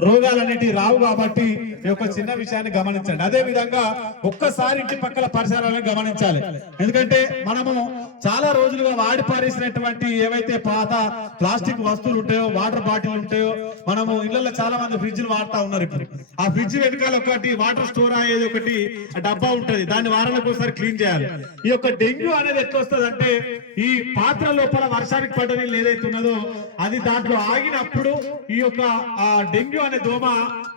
రోగాలన్నిటి రావు కాబట్టి ఈ యొక్క చిన్న విషయాన్ని గమనించండి. అదే విధంగా ఒక్కసారి ఇంటి పక్కల పరిసరాలను గమనించాలి. ఎందుకంటే మనము చాలా రోజులుగా వాడి పారేసినటువంటి ఏవైతే పాత ప్లాస్టిక్ వస్తువులు ఉంటాయో వాటర్ బాటిల్ ఉంటాయో మనము ఇళ్ళలో చాలా మంది ఫ్రిడ్జ్ వాడుతూ ఉన్నారు ఇప్పుడు. ఆ ఫ్రిడ్జ్ వెనకాల ఒకటి వాటర్ స్టోర్ అయ్యేది ఒకటి డబ్బా ఉంటది. దాన్ని వారానికి ఒకసారి క్లీన్ చేయాలి. ఈ యొక్క డెంగ్యూ అనేది ఎట్లా వస్తుంది అంటే ఈ పాత్ర లోపల వర్షానికి పడ్డ నీళ్ళు ఏదైతే ఉన్నదో అది దాంట్లో ఆగినప్పుడు ఈ యొక్క ఆ డెంగ్యూ అనే దోమ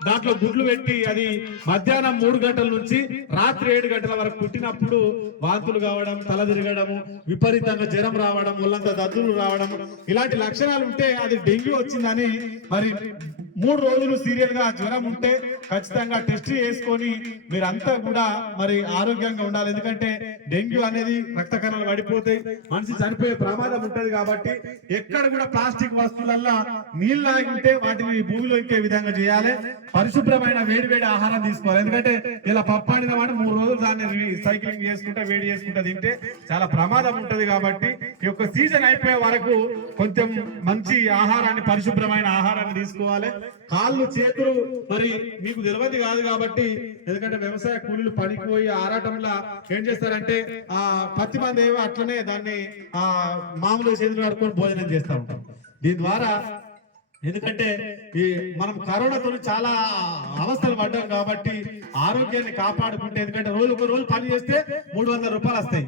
దాంట్లో గుడ్లు పెట్టి అది మధ్యాహ్నం మూడు గంటల నుంచి రాత్రి ఏడు గంటల వరకు పుట్టినప్పుడు వాంతులు కావడం తల తిరగడము విపరీతంగా జ్వరం రావడం ఒళ్ళంతా దద్దులు రావడం ఇలాంటి లక్షణాలు ఉంటే అది డెంగ్యూ వచ్చిందని మరి మూడు రోజులు సీరియల్గా జ్వరం ఉంటే ఖచ్చితంగా టెస్ట్ చేసుకొని మీరంతా కూడా మరి ఆరోగ్యంగా ఉండాలి. ఎందుకంటే డెంగ్యూ అనేది రక్త కణాలు పడిపోతాయి. మనిషి చనిపోయే ప్రమాదం ఉంటది కాబట్టి ఎక్కడ కూడా ప్లాస్టిక్ వస్తువులల్లో నీళ్ళు ఆగింటే వాటిని భూమిలో ఇంకే విధంగా చేయాలి. పరిశుభ్రమైన వేడి వేడి ఆహారం తీసుకోవాలి. ఎందుకంటే ఇలా పప్పు ఆడిన వాడు మూడు రోజులు దాన్ని సైక్లింగ్ చేసుకుంటే వేడి చేసుకుంటే తింటే చాలా ప్రమాదం ఉంటది కాబట్టి ఈ యొక్క సీజన్ అయిపోయే వరకు కొంచెం మంచి ఆహారాన్ని పరిశుభ్రమైన ఆహారాన్ని తీసుకోవాలి. కాళ్ళు చేతులు మరి మీకు తెలియదు కాదు కాబట్టి ఎందుకంటే వ్యవసాయ కూలీలు పనికి పోయి ఆరాటంలో ఏం చేస్తారంటే ఆ పత్తి మంది ఏమో అట్లనే దాన్ని ఆ మామూలు చేతులు కడుక్కొని భోజనం చేస్తూ ఉంటాం దీని ద్వారా ఎందుకంటే ఈ మనం కరోనాతో చాలా అవస్థలు పడ్డాం కాబట్టి ఆరోగ్యాన్ని కాపాడుకుంటే ఎందుకంటే రోజు ఒక రోజు పని చేస్తే మూడు వందల రూపాయలు వస్తాయి.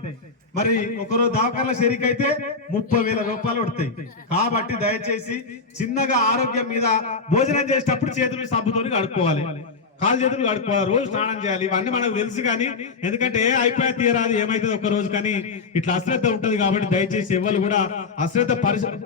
మరి ఒక రోజు దవాఖాన షెరిక్ అయితే ముప్పై వేల రూపాయలు పడతాయి. కాబట్టి దయచేసి చిన్నగా ఆరోగ్యం మీద భోజనం చేసేటప్పుడు చేతులు సబ్బుతోని కడుక్కోవాలి. కాలు చేతులు కడుక్కోవాలి రోజు స్నానం చేయాలి. ఇవన్నీ మనకు తెలుసు కానీ ఎందుకంటే అయిపోయి అయిపోయా ఏమైతుంది ఒక రోజు కానీ ఇట్లా అశ్రద్ధ ఉంటది కాబట్టి దయచేసి ఎవరు కూడా అశ్రద్ధ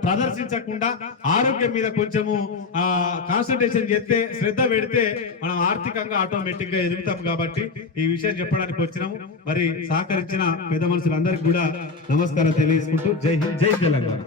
ప్రదర్శించకుండా ఆరోగ్యం మీద కొంచెము ఆ కాన్సన్ట్రేషన్ చేస్తే శ్రద్ధ పెడితే మనం ఆర్థికంగా ఆటోమేటిక్గా ఎదుగుతాం కాబట్టి ఈ విషయం చెప్పడానికి వచ్చినాము మరి సహకరించిన పెద్ద మనుషులందరికీ కూడా నమస్కారం తెలియజేసుకుంటూ జై హింద్ జై తెలంగాణ.